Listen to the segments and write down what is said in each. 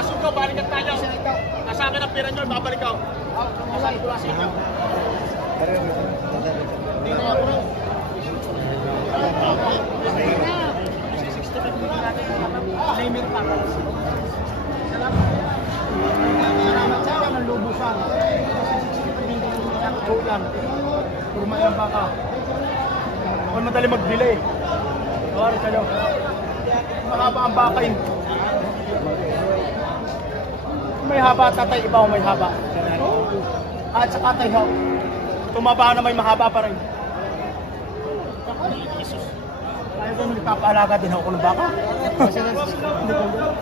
Kasundo, balikan tayo. Sa akin ang pira nyo, babalik ako. Masabi ko lang sa inyo. Hindi na ako rin. Limit pa. Salamat sa akin ang lubusan. Ulan. Kurma yung baka. Huwag madali magbili. Sorry kayo. Mahaba ang baka yun. May haba tatay, iba o may haba. At sa tatay ho. Tumaba na may mahaba pa rin. Kaya ko nagpapaalaga din ako ng baka.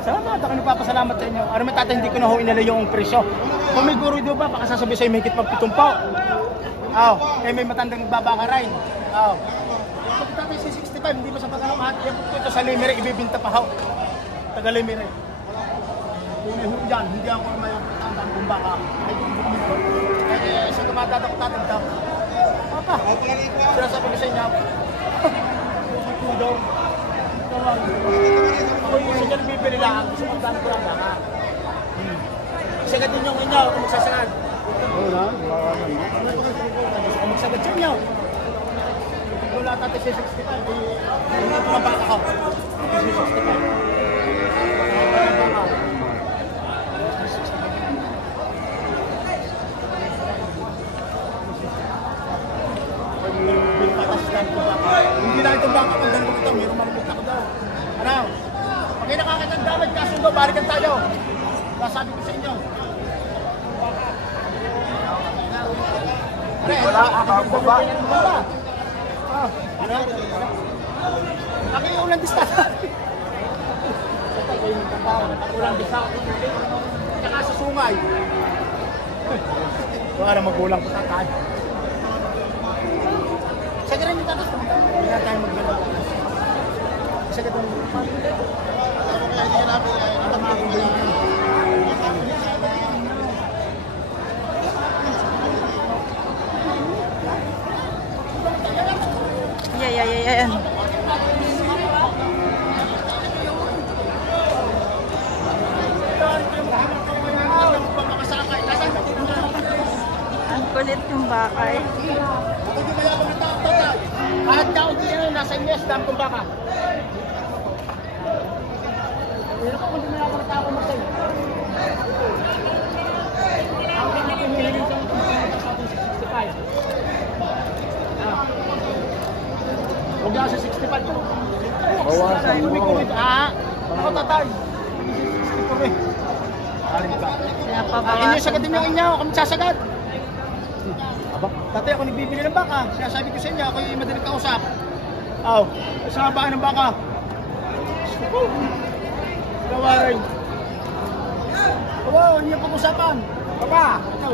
Salamat ako nagpapasalamat sa inyo. Ano man tatay, hindi ko na ho inalayo yung presyo. Kung may guro doon ba, baka sasabi sa'yo may higit pag 7 pa. Eh may matandang nagbabaka rin. Kung tatay si 65, hindi ba sa pagkakamat? Yan po ito sa Limere, ibibinta pa ho. Taga Limere. Kung may huli dyan, hindi ako may matandang kung baka. Sa tumatata ko tatanda. Papa, sinasabi ko sa inyo. Daw. Ako yung sige bibili lang, gusto kong dami ko lang baka. Sagad din yung inyo, kung magsasagad. Wala, Gusto kong magsagad sa inyo. Wala tatay si 65, hindi ko na baka ako. Si 65. Hindi na itong baka pag ganun ito, mayroong malupit ako daw. Ano? Pag nakakita ng damage, kasundo, balikan tayo. Sabi ko sa inyo. Wala, ako ba? Ano? Nakiulang dista. Nakiulang dista. Tsaka sa sungay. Wala na magulang po tatay. Sige rin yung tapos. Hindi na tayo mag-galaw. Sige ito. Yan. Ang kulit yung baka eh. Kahit ka hindi na nasa inyo, dam kong baka. Pero kung hindi na ako natako matay. Ang pinakimilin sa 65. Huwag lang sa 65 ko. bawasan mo. Ako tatay. 64 eh. Alin ka? Pinapabawasan Inyo, sagadin yung pa. inyo. Kami sasagad. Tatay, ako nagbibili ng baka. Sinasabi ko sa inyo, ako yung madaling kausap. Sa habaan ng baka. Kawarin. Hindi yung pag-usapan. Baba. Ito.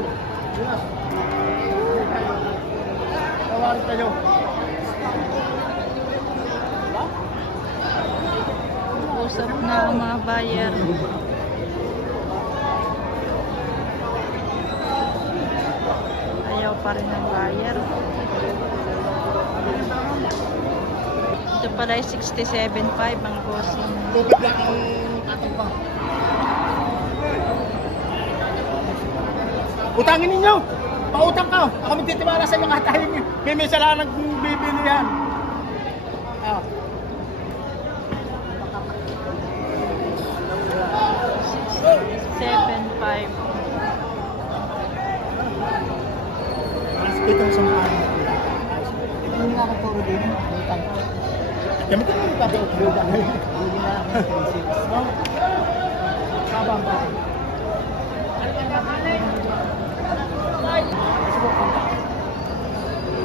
Kawarin kayo. Usap na ang mga buyer. Ayaw pa rin ng buyer. Ito pala ay 67.5 ang bossing. Tubig lang ang atong pa. Utangin ninyo! Pautang ka! Ako magtitiwala sa mga tayo. May mesa lang nagbibili yan. 7.5. Ito sa mga hindi nga ako puro din. Gamit ko yung tabi ko. Sabang ba?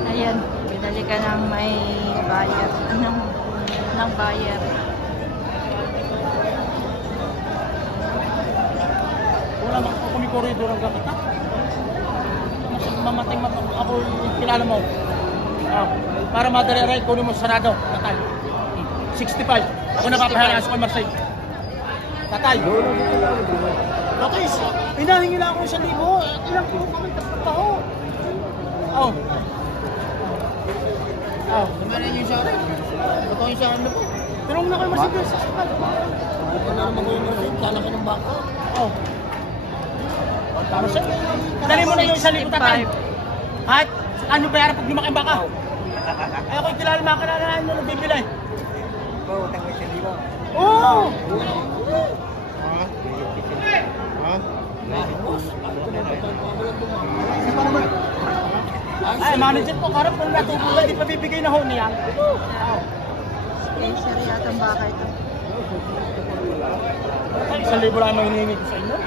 Ayan, pinali ka ng may buyer. Ng buyer. Wala bang kumikoridor ang gamit ha? Mamating ako kilala mo. Para madali-ray kunin mo sa Senado, tatay. 65. Ako napapahala sa Marseille. Tatay. Tatay, inahingi lang ako 1,000. Ilang po kami taho. Naman niyo siya rin. Totoo yung siya ano po. Pero na kayo Marseille. Ito na naman ko yung Marseille. Kala ka ng baka. Oh. Tama siya. Dali mo na yung 1,000 tatay. At ano bayaran pag lumaki ang baka? Ay ako'y kilala mga kananahan mo nagbibili. Oo, utang mo 1,000. Oo! Ay, manager po, karap kung natutunan, di pa bibigay na ho niya. Special yata ang baka ito. Ay, 1,000 lang ang hinihingi ko sa inyo.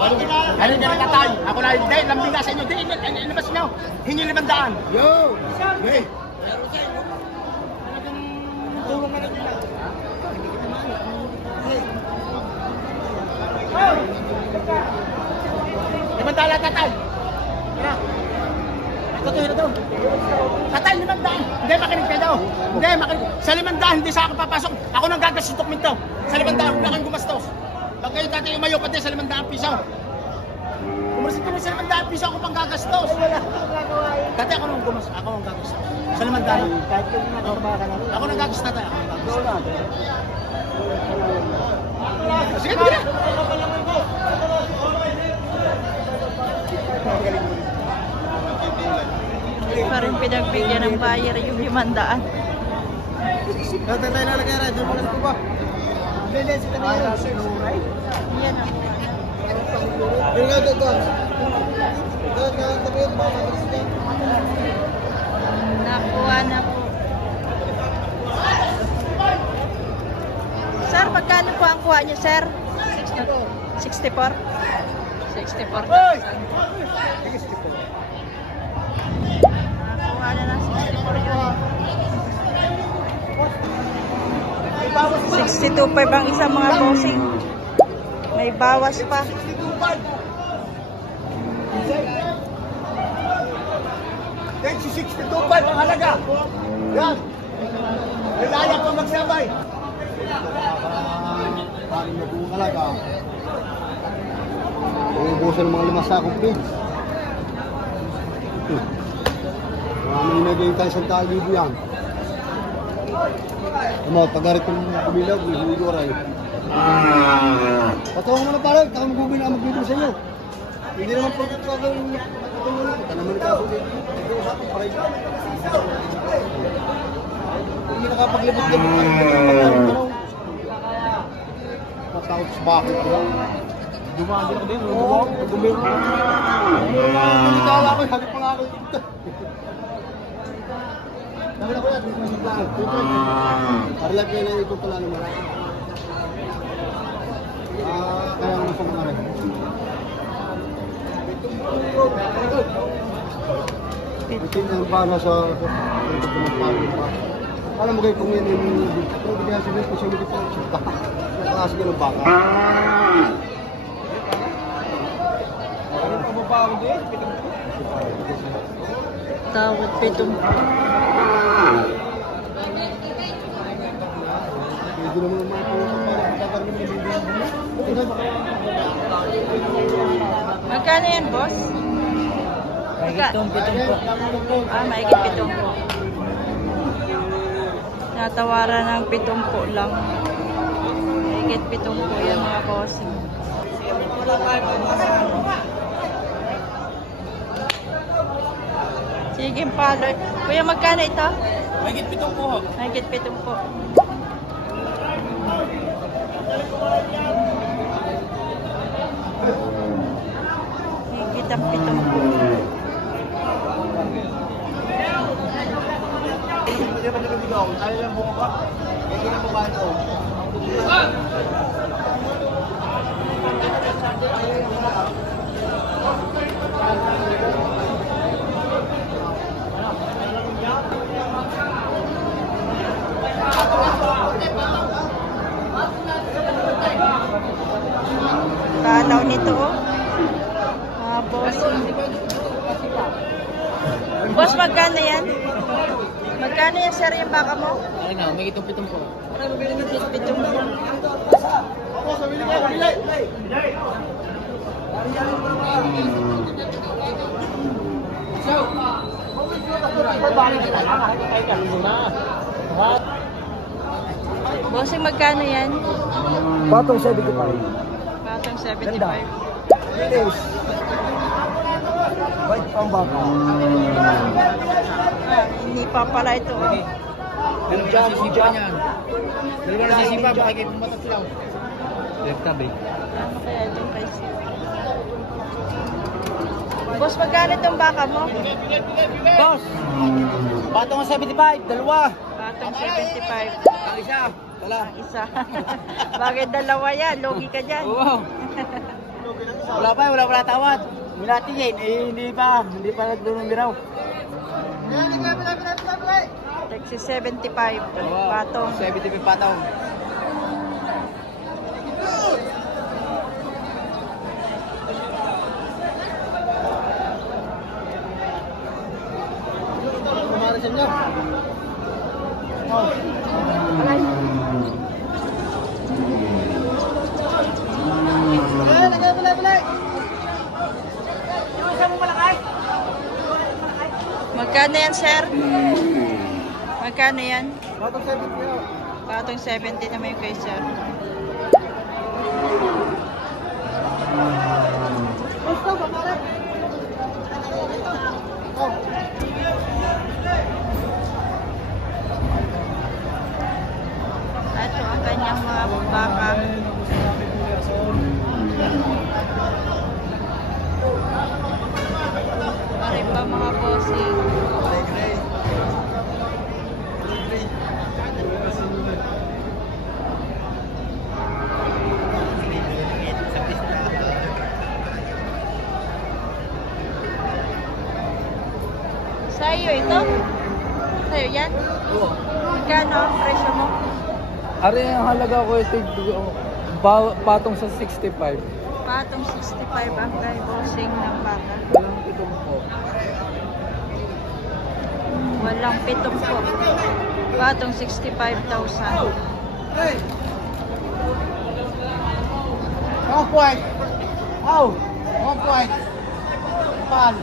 Ano na tatay? Ako na, hindi, lambing na sa inyo. Di, ilabas nyo. Hingi 500. Yo! Hey! Talagang tulong na rin nila. Limandaan lang, tatay. Tira. Ito, ito. Tatay, 500. Hindi, makinig kayo daw. Hindi, makinig. Sa 500, hindi sa akin papasok. Ako nang gagas yung dokumento. Sa 500, huwag na kayong gumastos. Pag kayo tatay umayo pati sa 500 piso. Umasin kami sa 500 piso ako pang gagastos. Tatay, ako nang gumastos. Ako nang gagastos. Sa 500. Kahit kung nakatrabaho ka na. Ako nang gagastos, tatay. Ako nang gagastos. Wala. Sige, sige na. Hindi pa rin pinagbigyan ng buyer yung 500. Tatay na lagay rin. Doon mo lang ito ba? Hindi, sila na yun. Yan ang Doon nga, doon. Doon nga, tabi yun. Baka mag-isip. nakuha na po. Sir, magkano po ang kuha niyo, sir? 64. 64. Nakuha na ng 64 yun. 62 pa bang isang mga bossing? May bawas pa. Then si 62.5 ang halaga. Yan. Kailangan pa magsabay. Paring na buong halaga. Uubusan ng mga 5 sakong pigs. Marami nilagay tayo sa 1,000 yan. Ano, pag-arit kong kumilag, hindi ko rin. Patawag mo na parang, taka mag-ubi na mag-video sa inyo. Hindi naman po ito kagawin yung patawag. Ito naman ito ako dito. Ito sa akin, paray. Hindi nakapaglibot-libot kayo. Natakot sa bakit. Dumagin ako din. Oo, gumil. Hindi ka wala ko, hagit pa nga ako dito. Dahil ako yan, dito masig lang. Parlag kayo na ito pala naman. Kaya naman sa mga rin. Ito yung para sa alam mo kayo kung yan yung hindi kaya sabihin ko siya hindi pa nakakasig ng baka. Tawad 7. Hindi naman naman po Magkano yan, boss? Itong pitong po. Ah, maigit 7 po. Natawaran ng 7 lang. Maigit 7 po yan mga bossing. Sige, palo. Kuya, magkano ito? Mahigit 7 po. Maigit 7 po. Maigit ang 7 po. Ayaw yung bunga ba? Kaya yung bunga ito. Tanaw nito, oh. Boss. Boss, magkano yan? Magkano yan, sir, yung baka mo? Ayun na, may itong 7 po. Maigit 7 po. Ako, sabili ka, bilay. Bossing, magkano yan? Patong 75. Patong Ganda. 75. Finish. White pang baka. Hindi pa pala ito. Pero Jack, sisipa niyan. Dalawa na sisipa, baka kayo pumatatlaw. Tabi. Ano kaya itong price? Boss, magkano itong baka mo? Boss! Patong 75, dalawa. Patong 75. Ang isa. Wala. Ang isa. Bakit dalawa yan? Logi ka dyan. Wow. Wala tawad. Minatigin, hindi pa nagdunumiraw. Taxi 75. Patong. 75 patong. Kumarisan niya. Magkano yan, sir? Magkano yan? Patong 70. Patong 70 naman yung kay sir. Ito ang kanyang mga baka. Pare pa mga bossing. Sa'yo ito? Sa'yo yan? Oo. Magkano ang presyo mo? Ari ang halaga ko ito patong sa 65. Patong 65 ang kay bossing ng baka. Walang pitong po. Walang pitong po. Patong 65,000. Mga point. Aw! Mga point. Pan.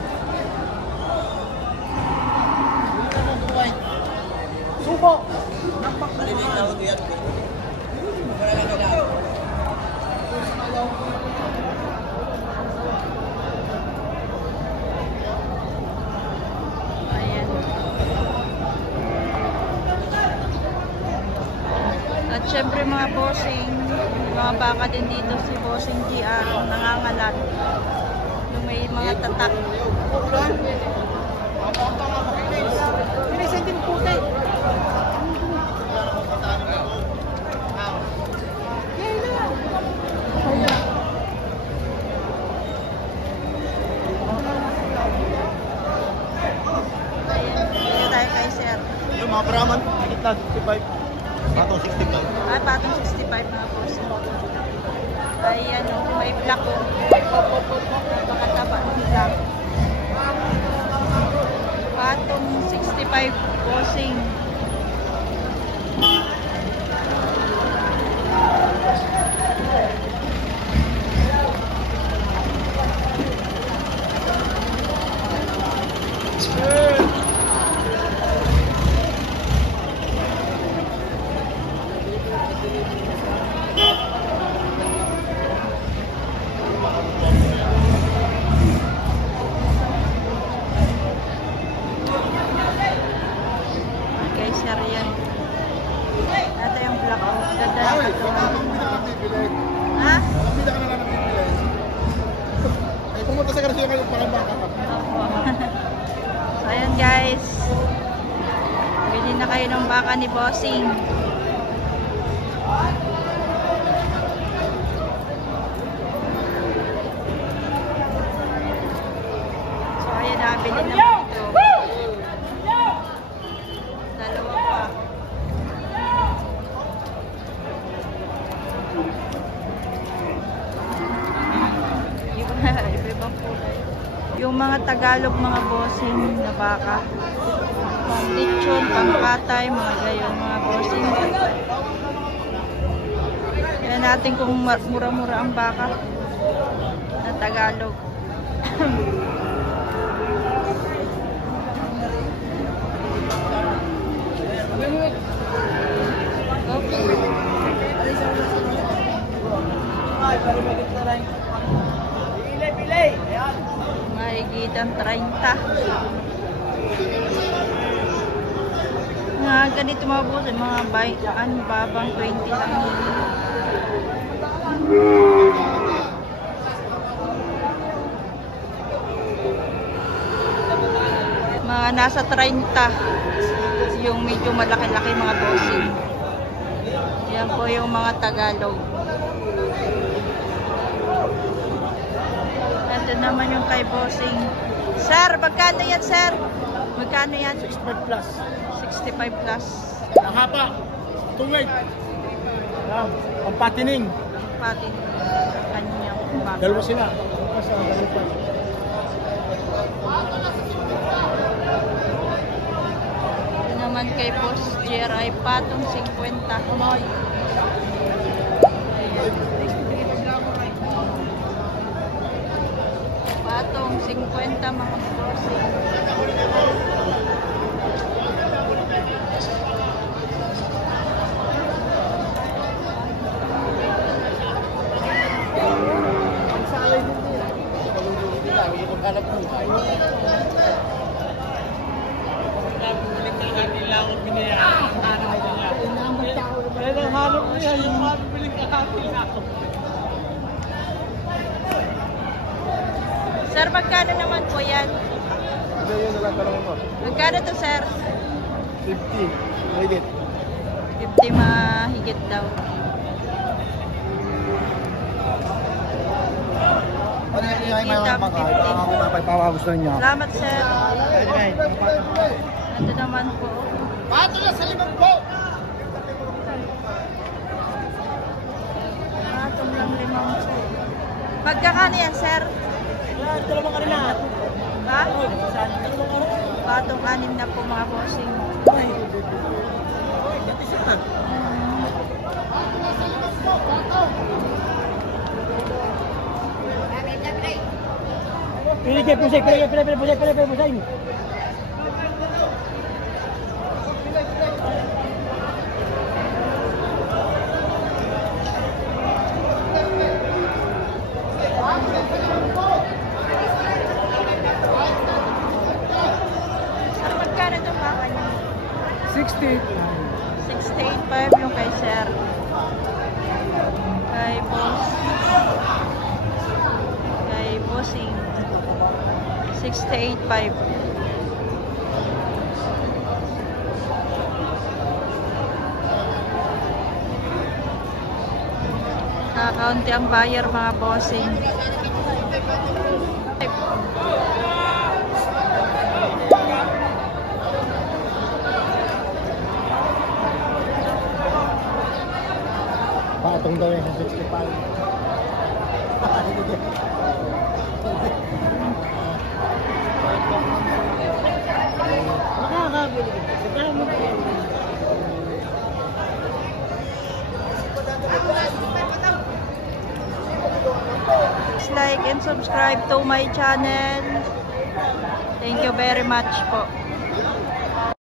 Subo. Ayan. At syempre mga bossing, mga baka din dito si bossing GR, nangangalat. Yung may mga tatak. Pinisin din puti. Ayan, dito tayo kay sir. Yung mga Brahman, higit na 65. Patong 65. Ay, patong 65 mga bossing. Ayan, may black o. Makataba ng black. Patong 65 bossing. Okay, sir yan. Ito yung black o. Ganda na katawan. Ha? Hindi ka na lang nagpipili. Ay, pumunta sa Garcia kayo para baka pa. Opo. So, ayan guys. Bili na kayo ng baka ni Bossing. So, ayan na. Bili na mo ito. Dalawa pa. Iba-ibang kulay. Yung mga Tagalog, mga bossing na baka. Pang lechon, pang katay, mga gayon, mga bossing. Yan natin kung mura-mura ang baka na Tagalog. Okay. Mahigitan 30. Nga ganito mga boss, mga babang 20 lang yun. Mga nasa 30 yung medyo malaki-laki mga bossing. Yan po yung mga Tagalog. Ito naman yung kay bossing. Sir, magkano yan sir? Magkano yan? 65 plus. 65 plus. Ang hapa. Tungway. Ang patining. Pati kanyang baka. Dalawa sila. Basta, dalawa pa. Ito naman kay Boss Jeray Patong 50. Kumoy. Patong 50 mga bossing. Sir, magkano naman po yan? Magkano to sir? 50. Higit. 50 mahigit daw. Ano yung may Kita, mga 50. papagustuhan niya? Salamat sir. Ito naman po. Pato na sa limang po! Patong lang 5 po. Pagkakano yan sir? Dalawa ka rin na. Ha? Patong 6 na po mga bossing. Pilih pusing. Sir, magkano itong baka niyo? 60. 68.5 yung kay sir. Kay boss. Kay bossing. 68.5. Kakaunti ang buyer mga bossing. Patong daw yan sa 65. Makakabili ka. Saka mo ka. Please like and subscribe to my channel. Thank you very much po.